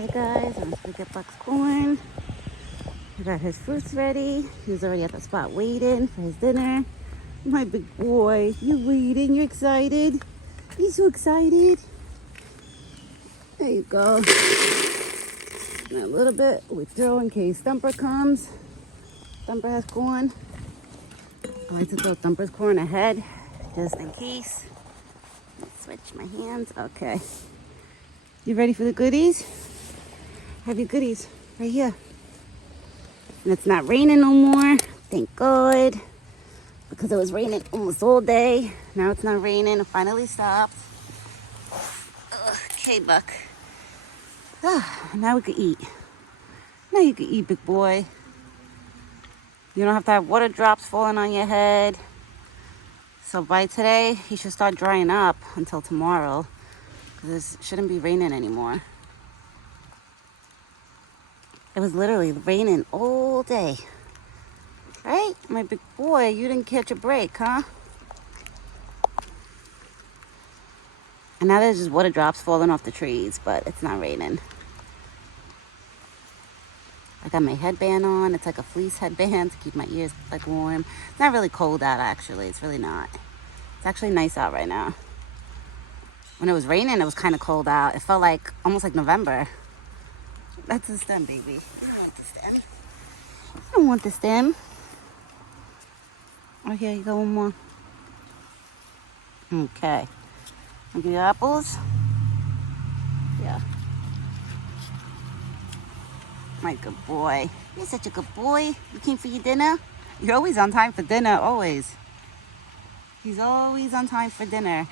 Okay guys, I'm just gonna get Buck's corn. I got his fruits ready. He's already at the spot waiting for his dinner. My big boy, you waiting? You excited? He's so excited. There you go. And a little bit we throw in case Thumper comes. Thumper has corn. I like to throw Thumper's corn ahead just in case. Switch my hands. Okay. You ready for the goodies? Have your goodies right here. And it's not raining no more. Thank God. Because it was raining almost all day. Now it's not raining. It finally stopped. Okay, Buck. Now we can eat. Now you can eat, big boy. You don't have to have water drops falling on your head. So by today, he should start drying up until tomorrow. Because it shouldn't be raining anymore. It was literally raining all day. Right? My big boy, you didn't catch a break, huh? And now there's just water drops falling off the trees, but it's not raining. I got my headband on. It's like a fleece headband to keep my ears like warm. It's not really cold out actually. It's really not. It's actually nice out right now. When it was raining, it was kind of cold out. It felt like almost like November. That's the stem, baby. You don't want the stem. You don't want the stem. Oh, here you go, one more. Okay. Look at your apples. Yeah. My good boy. You're such a good boy. You came for your dinner? You're always on time for dinner, always. He's always on time for dinner.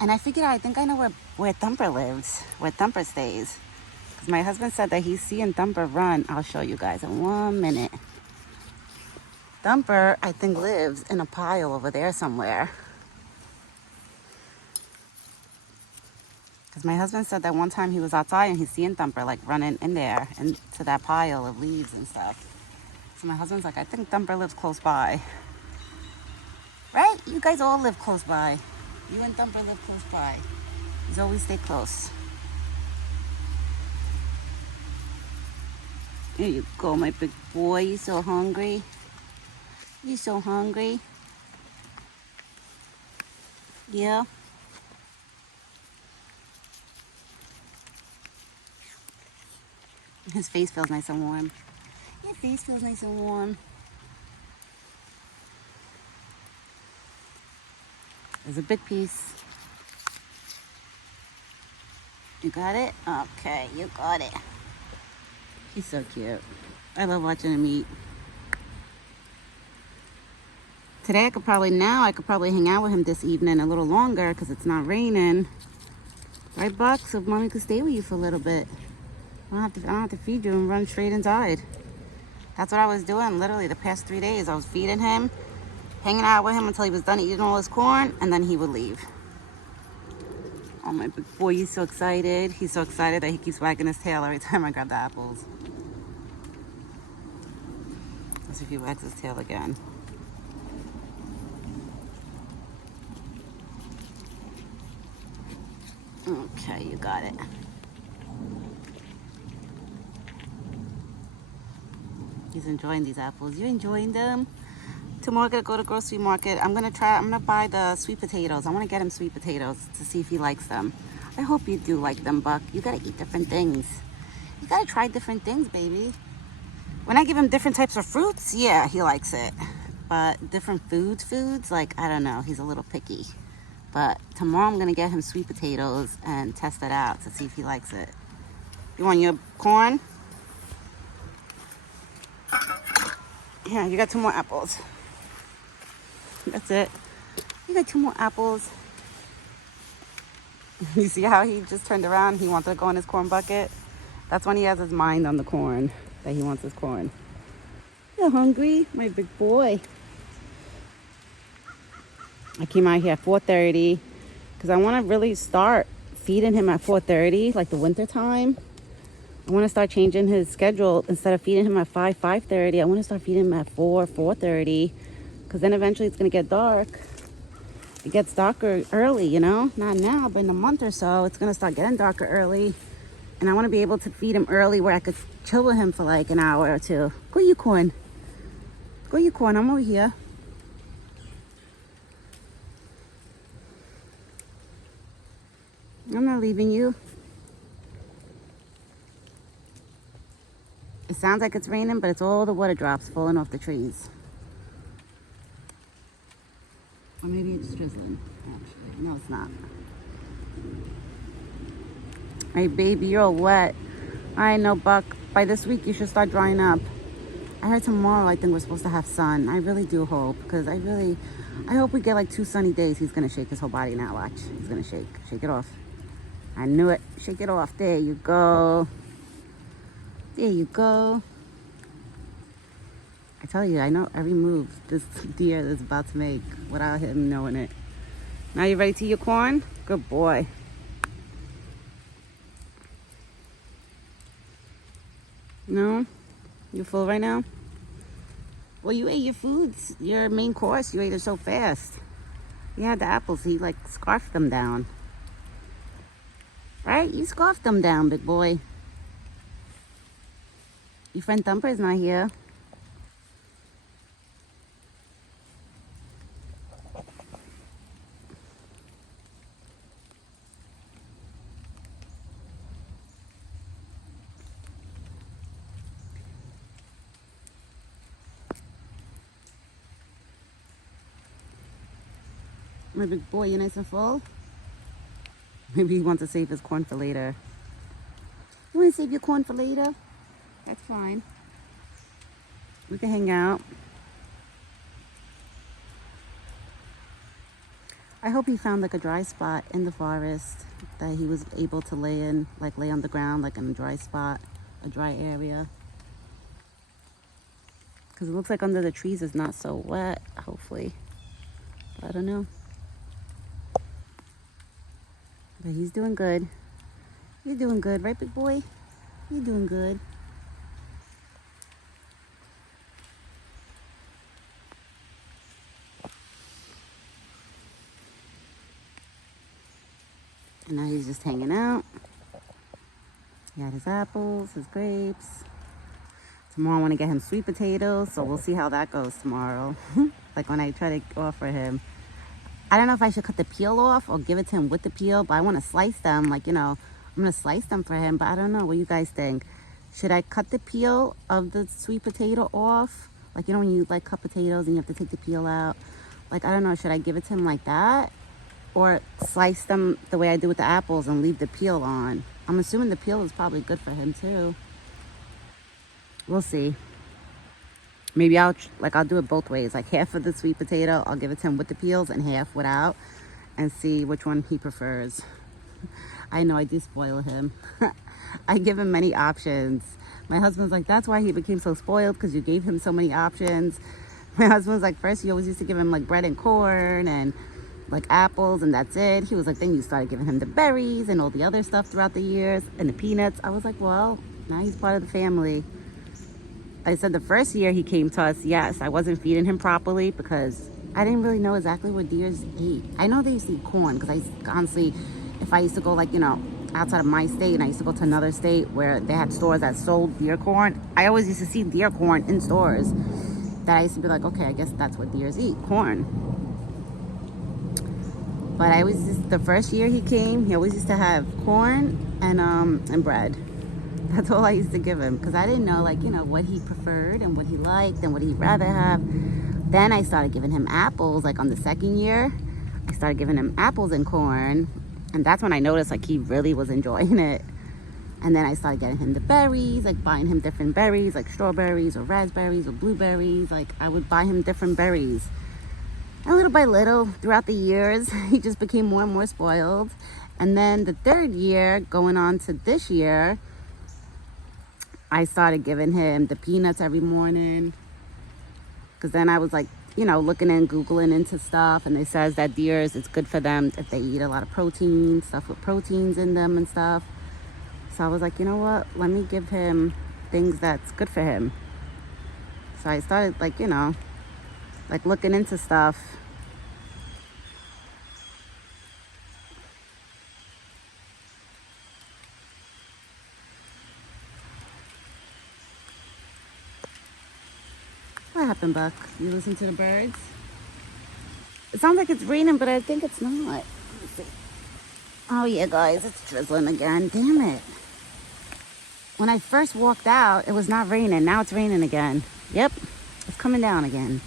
And I figured I think I know where Thumper lives, where Thumper stays. Because my husband said that he's seeing Thumper run. I'll show you guys in 1 minute. Thumper, I think, lives in a pile over there somewhere. Because my husband said that one time he was outside and he's seeing Thumper like running in there into that pile of leaves and stuff. So my husband's like, I think Thumper lives close by. Right? You guys all live close by. You and Thumper live close by. He's always stay close. There you go, my big boy. You so hungry? You so hungry? Yeah? His face feels nice and warm. Your face feels nice and warm. There's a big piece. You got it? Okay, you got it. He's so cute. I love watching him eat. Today I could probably hang out with him this evening a little longer because it's not raining. Right, Buck? So mommy could stay with you for a little bit. I don't have to feed you and run straight inside. That's what I was doing literally the past 3 days. I was feeding him, hanging out with him until he was done eating all his corn, and then he would leave. Oh, my big boy, he's so excited. He's so excited that he keeps wagging his tail every time I grab the apples. Let's see if he wags his tail again. Okay, you got it. He's enjoying these apples. You enjoying them? Tomorrow I'm gonna go to grocery market. I'm gonna buy the sweet potatoes. I wanna get him sweet potatoes to see if he likes them. I hope you do like them, Buck. You gotta eat different things. You gotta try different things, baby. When I give him different types of fruits, yeah, he likes it. But different foods, like, I don't know, he's a little picky. But tomorrow I'm gonna get him sweet potatoes and test it out to see if he likes it. You want your corn? Yeah, you got 2 more apples. That's it. You got 2 more apples. You see how he just turned around? He wanted to go in his corn bucket. That's when he has his mind on the corn, that he wants his corn. You're hungry, my big boy. I came out here at 4:30 because I want to really start feeding him at 4:30, like the winter time. I want to start changing his schedule. Instead of feeding him at 5:30, I want to start feeding him at 4:30, because then eventually it's going to get dark. It gets darker early, you know? Not now, but in a month or so, it's going to start getting darker early. And I want to be able to feed him early where I could chill with him for like an hour or two. Go Unicorn. Go Unicorn, I'm over here. I'm not leaving you. It sounds like it's raining, but it's all the water drops falling off the trees. Or maybe it's drizzling, actually. No, it's not. Hey, baby, you're all wet. I know, Buck. By this week, you should start drying up. I heard tomorrow, I think we're supposed to have sun. I really do hope, because I hope we get like 2 sunny days. He's going to shake his whole body now, watch. He's going to shake. Shake it off. I knew it. Shake it off. There you go. There you go. I tell you, I know every move this deer is about to make without him knowing it. Now you ready to eat your corn? Good boy. No? You full right now? Well, you ate your foods, your main course. You ate it so fast. You had the apples. He like scarfed them down. Right? You scarfed them down, big boy. Your friend Thumper is not here. My big boy, you nice and full? Maybe he wants to save his corn for later. You want to save your corn for later? That's fine. We can hang out. I hope he found like a dry spot in the forest that he was able to lay in, like lay on the ground, like in a dry spot, a dry area. Because it looks like under the trees is not so wet, hopefully. I don't know. But he's doing good. You're doing good, right, big boy? You're doing good. And now he's just hanging out. He had his apples, his grapes. Tomorrow I want to get him sweet potatoes, so we'll see how that goes tomorrow. Like when I try to offer him. I don't know if I should cut the peel off or give it to him with the peel, but I want to slice them. Like, you know, I'm going to slice them for him, but I don't know. What do you guys think? Should I cut the peel of the sweet potato off? Like, you know, when you like cut potatoes and you have to take the peel out. Like, I don't know. Should I give it to him like that? Or slice them the way I do with the apples and leave the peel on? I'm assuming the peel is probably good for him too. We'll see. Maybe I'll do it both ways. Like half of the sweet potato, I'll give it to him with the peels and half without and see which one he prefers. I know I do spoil him. I give him many options. My husband's like, that's why he became so spoiled, because you gave him so many options. My husband's like, first you always used to give him like bread and corn and like apples and that's it. He was like, then you started giving him the berries and all the other stuff throughout the years and the peanuts. I was like, well, now he's part of the family. I said the first year he came to us, yes, I wasn't feeding him properly because I didn't really know exactly what deers ate. I know they used to eat corn because I honestly, if I used to go like, you know, outside of my state and I used to go to another state where they had stores that sold deer corn, I always used to see deer corn in stores that I used to be like, okay, I guess that's what deers eat, corn. But I always just, the first year he came, he always used to have corn and bread. That's all I used to give him because I didn't know, like, you know, what he preferred and what he liked and what he'd rather have. Then I started giving him apples. Like on the second year, I started giving him apples and corn. And that's when I noticed, like, he really was enjoying it. And then I started getting him the berries, like buying him different berries, like strawberries or raspberries or blueberries. Like I would buy him different berries. And little by little, throughout the years, he just became more and more spoiled. And then the third year, going on to this year, I started giving him the peanuts every morning. Because then I was like, you know, looking and Googling into stuff. And it says that deers, it's good for them if they eat a lot of protein, stuff with proteins in them and stuff. So I was like, you know what? Let me give him things that's good for him. So I started, like, you know, like looking into stuff. What happened, Buck? You listen to the birds? It sounds like it's raining, but I think it's not. Let me see. Oh yeah, guys, it's drizzling again. Damn it. When I first walked out, it was not raining. Now it's raining again. Yep, it's coming down again.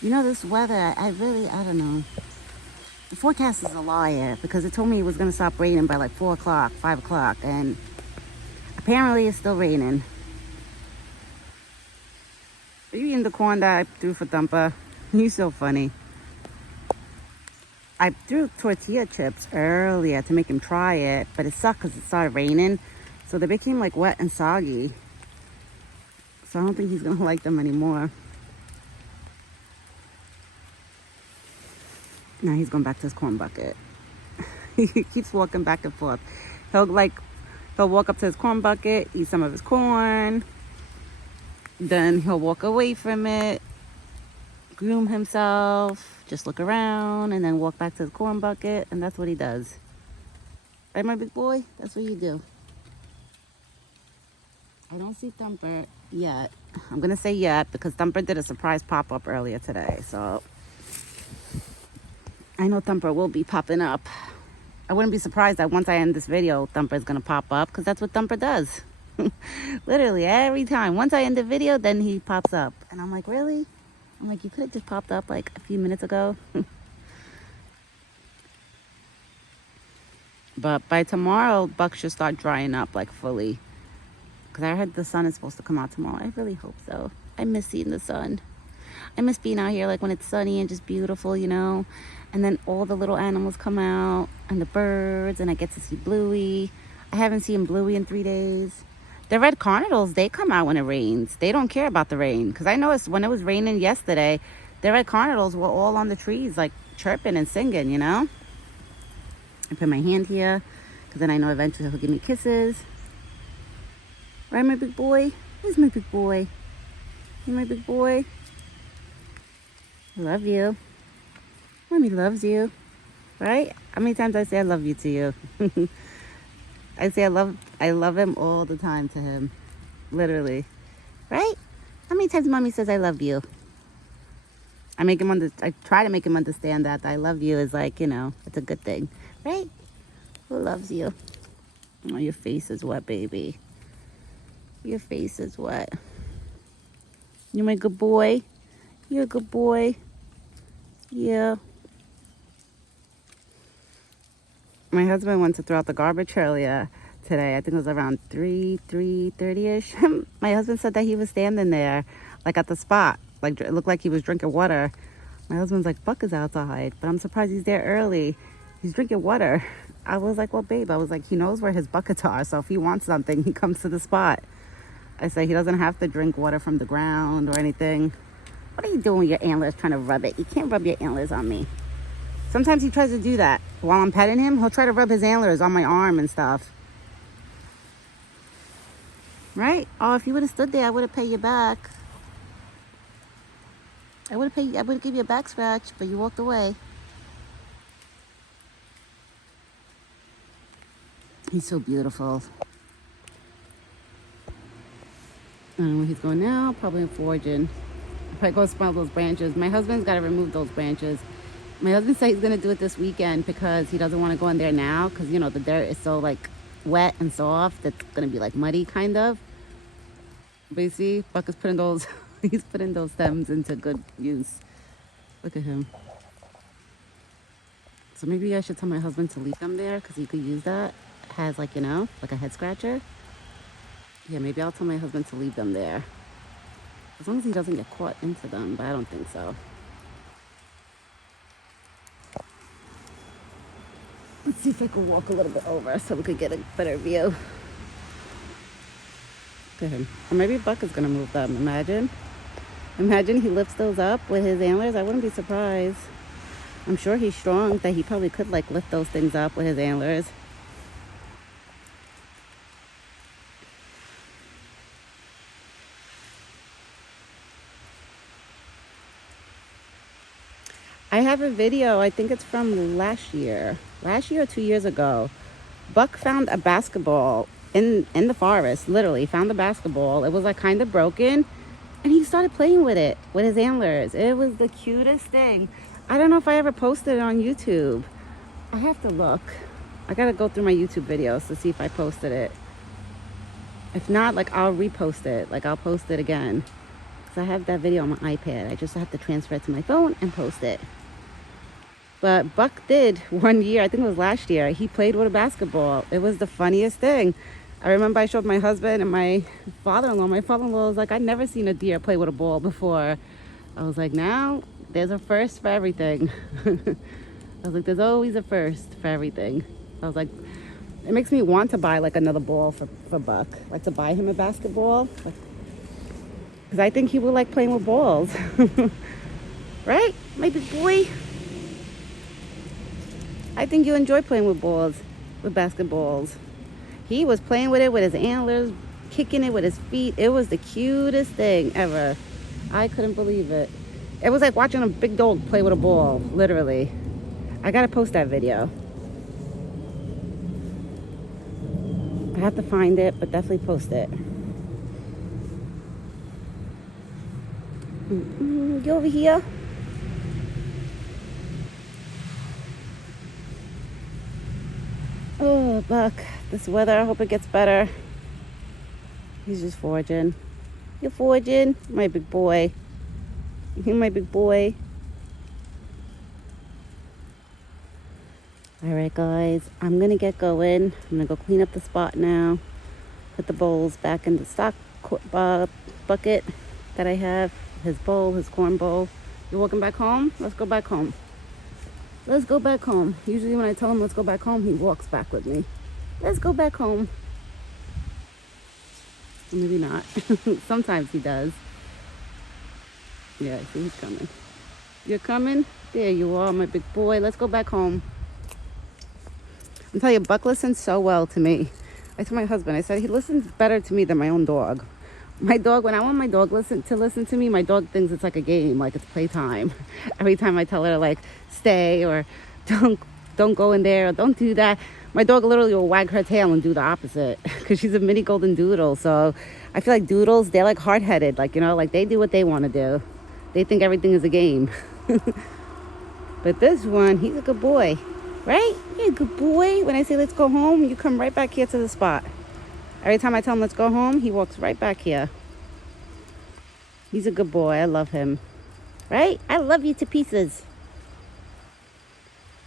You know, this weather, I don't know. The forecast is a liar because it told me it was going to stop raining by like 4 o'clock, 5 o'clock, and apparently it's still raining. Are you eating the corn that I threw for Thumper? He's so funny. I threw tortilla chips earlier to make him try it, but it sucked because it started raining. So they became like wet and soggy. So I don't think he's going to like them anymore. Now he's going back to his corn bucket. He keeps walking back and forth. He'll walk up to his corn bucket, eat some of his corn. Then he'll walk away from it, groom himself, just look around, and then walk back to his corn bucket. And that's what he does. Right, my big boy? That's what you do. I don't see Thumper yet. I'm going to say yet because Thumper did a surprise pop-up earlier today. So I know Thumper will be popping up. I wouldn't be surprised that once I end this video, Thumper is going to pop up because that's what Thumper does. Literally every time. Once I end the video, then he pops up. And I'm like, really? I'm like, you could have just popped up like a few minutes ago. But by tomorrow, Buck should start drying up like fully. Because I heard the sun is supposed to come out tomorrow. I really hope so. I miss seeing the sun. I miss being out here like when it's sunny and just beautiful, you know. And then all the little animals come out and the birds, and I get to see Bluey. I haven't seen Bluey in 3 days. The red cardinals, they come out when it rains. They don't care about the rain. Because I noticed when it was raining yesterday, the red cardinals were all on the trees, like chirping and singing, you know. I put my hand here because then I know eventually he'll give me kisses. Right, my big boy? Where's my big boy? Hey, my big boy? I love you. Mommy loves you. Right? How many times I say I love you to you? I say I love him all the time to him. Literally. Right? How many times Mommy says I love you? I try to make him understand that I love you is like, you know, it's a good thing. Right? Who loves you? Oh, your face is wet, baby. Your face is wet. You're my good boy. You're a good boy. Yeah. My husband went to throw out the garbage earlier today. I think it was around 3:30-ish. My husband said that he was standing there, like at the spot. Like it looked like he was drinking water. My husband's like, Buck is outside, but I'm surprised he's there early. He's drinking water. I was like, well, babe, I was like, he knows where his buckets are. So if he wants something, he comes to the spot. I say he doesn't have to drink water from the ground or anything. What are you doing with your antlers trying to rub it? You can't rub your antlers on me. Sometimes he tries to do that. While I'm petting him, he'll try to rub his antlers on my arm and stuff. Right? Oh, if you would have stood there, I would have paid you back. I would have given you a back scratch, but you walked away. He's so beautiful. I don't know where he's going now. Probably foraging. If I go smell those branches. My husband's got to remove those branches. My husband said he's going to do it this weekend because he doesn't want to go in there now because, you know, the dirt is so, like, wet and soft. It's going to be, like, muddy, kind of. But you see, Buck is putting those, he's putting those stems into good use. Look at him. So maybe I should tell my husband to leave them there because he could use that. It has, like, you know, like a head scratcher. Yeah, maybe I'll tell my husband to leave them there. As long as he doesn't get caught into them, but I don't think so. Let's see if I can walk a little bit over so we could get a better view. Look at him. Or maybe Buck is going to move them. Imagine he lifts those up with his antlers. I wouldn't be surprised. I'm sure he's strong that he probably could like lift those things up with his antlers. I have a video, I think it's from last year or 2 years ago. Buck found a basketball in the forest, literally found the basketball. It was like kind of broken And he started playing with it, with his antlers. It was the cutest thing. I don't know if I ever posted it on YouTube. I have to look. I gotta go through my YouTube videos to see if I posted it. If not, like, I'll repost it. Like, I'll post it again. Because I have that video on my iPad. I just have to transfer it to my phone and post it. But Buck did one year, I think it was last year, he played with a basketball. It was the funniest thing. I remember I showed my husband and my father-in-law. My father-in-law was like, I'd never seen a deer play with a ball before. I was like, now there's a first for everything. I was like, there's always a first for everything. I was like, it makes me want to buy like another ball for Buck. Like to buy him a basketball. Because I think he would like playing with balls. Right? My big boy? I think you enjoy playing with balls, with basketballs. He was playing with it with his antlers, kicking it with his feet. It was the cutest thing ever. I couldn't believe it. It was like watching a big dog play with a ball, literally. I gotta post that video. I have to find it, but definitely post it. You over here? Oh, Buck, this weather, I hope it gets better. He's just foraging. You're foraging? My big boy. You're my big boy. All right, guys, I'm going to get going. I'm going to go clean up the spot now. Put the bowls back in the stock bucket that I have. His bowl, his corn bowl. You're walking back home? Let's go back home. Let's go back home. Usually when I tell him let's go back home, he walks back with me. Let's go back home. Maybe not. Sometimes he does. Yeah, I see he's coming. You're coming? There you are, my big boy. Let's go back home. I'm telling you, Buck listens so well to me. I told my husband, I said, he listens better to me than my own dog. My dog, when I want my dog to listen to me, my dog thinks it's like a game, like it's playtime. Every time I tell her to like stay or don't go in there or don't do that, my dog literally will wag her tail and do the opposite because she's a mini golden doodle. So I feel like doodles, they're like hard-headed, like, you know, like they do what they want to do. They think everything is a game. But this one, he's a good boy, right? He's a good boy. When I say let's go home, you come right back here to the spot. Every time I tell him let's go home, he walks right back here. He's a good boy. I love him. Right? I love you to pieces.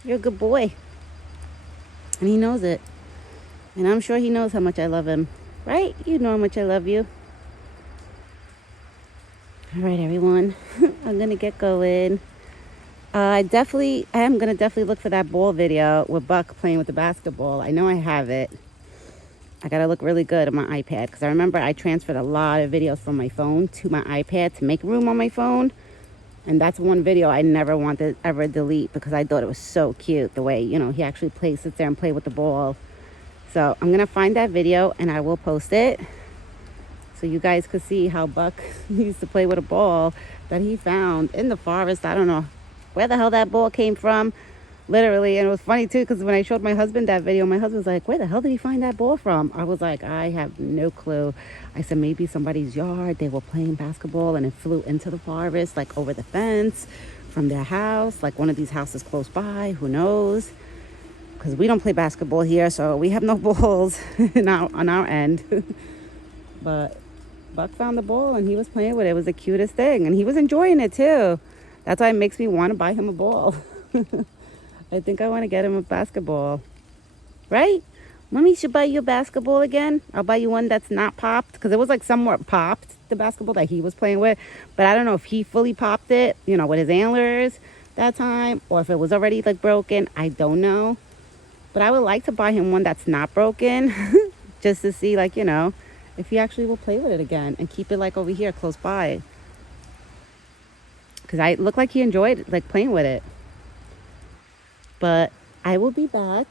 You're a good boy. And he knows it. And I'm sure he knows how much I love him. Right? You know how much I love you. All right, everyone. I'm going to get going. I am going to definitely look for that ball video with Buck playing with the basketball. I know I have it. I gotta look really good on my iPad because I remember I transferred a lot of videos from my phone to my iPad to make room on my phone. And that's one video I never want to ever delete because I thought it was so cute the way, you know, he actually sits there and plays with the ball. So I'm gonna find that video and I will post it so you guys could see how Buck used to play with a ball that he found in the forest. I don't know where the hell that ball came from. Literally, and it was funny too because when I showed my husband that video, my husband's like, where the hell did he find that ball from? I was like, I have no clue. I said, maybe somebody's yard, they were playing basketball and it flew into the forest, like over the fence from their house, like one of these houses close by, who knows? Because we don't play basketball here, so we have no balls on our end. But Buck found the ball and he was playing with it. It was the cutest thing and he was enjoying it too. That's why it makes me want to buy him a ball. I think I want to get him a basketball. Right? Mommy should buy you a basketball again. I'll buy you one that's not popped. Because it was like somewhat popped, the basketball that he was playing with. But I don't know if he fully popped it, you know, with his antlers that time. Or if it was already like broken. I don't know. But I would like to buy him one that's not broken. Just to see, like, you know, if he actually will play with it again. And keep it like over here close by. Because it looked like he enjoyed like playing with it. But I will be back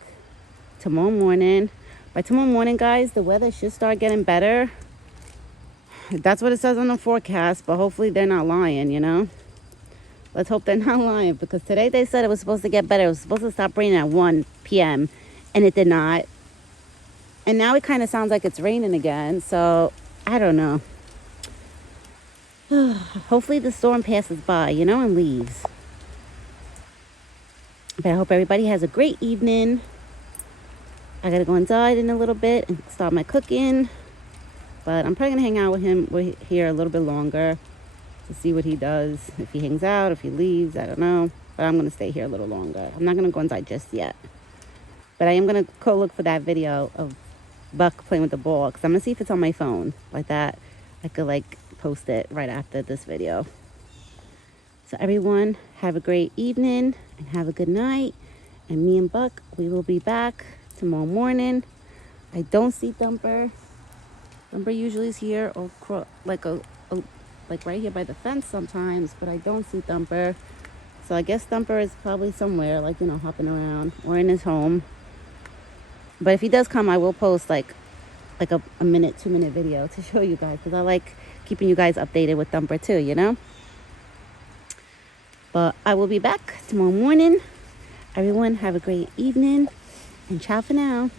tomorrow morning. By tomorrow morning, guys, the weather should start getting better. That's what it says on the forecast, but hopefully they're not lying, you know? Let's hope they're not lying, because today they said it was supposed to get better. It was supposed to stop raining at 1 p.m., and it did not. And now it kind of sounds like it's raining again, so I don't know. Hopefully the storm passes by, you know, and leaves. But I hope everybody has a great evening. I gotta go inside in a little bit and start my cooking. But I'm probably gonna hang out with him here a little bit longer to see what he does. If he hangs out, if he leaves, I don't know. But I'm gonna stay here a little longer. I'm not gonna go inside just yet. But I am gonna go look for that video of Buck playing with the ball, because I'm gonna see if it's on my phone. Like that, I could like post it right after this video. So everyone, have a great evening and have a good night. And me and Buck, we will be back tomorrow morning. I don't see Thumper. Thumper usually is here, or like right here by the fence sometimes, but I don't see Thumper. So I guess Thumper is probably somewhere, like, you know, hopping around or in his home. But if he does come, I will post like a minute, 2-minute video to show you guys, because I like keeping you guys updated with Thumper too, you know. But I will be back tomorrow morning. Everyone, have a great evening and ciao for now.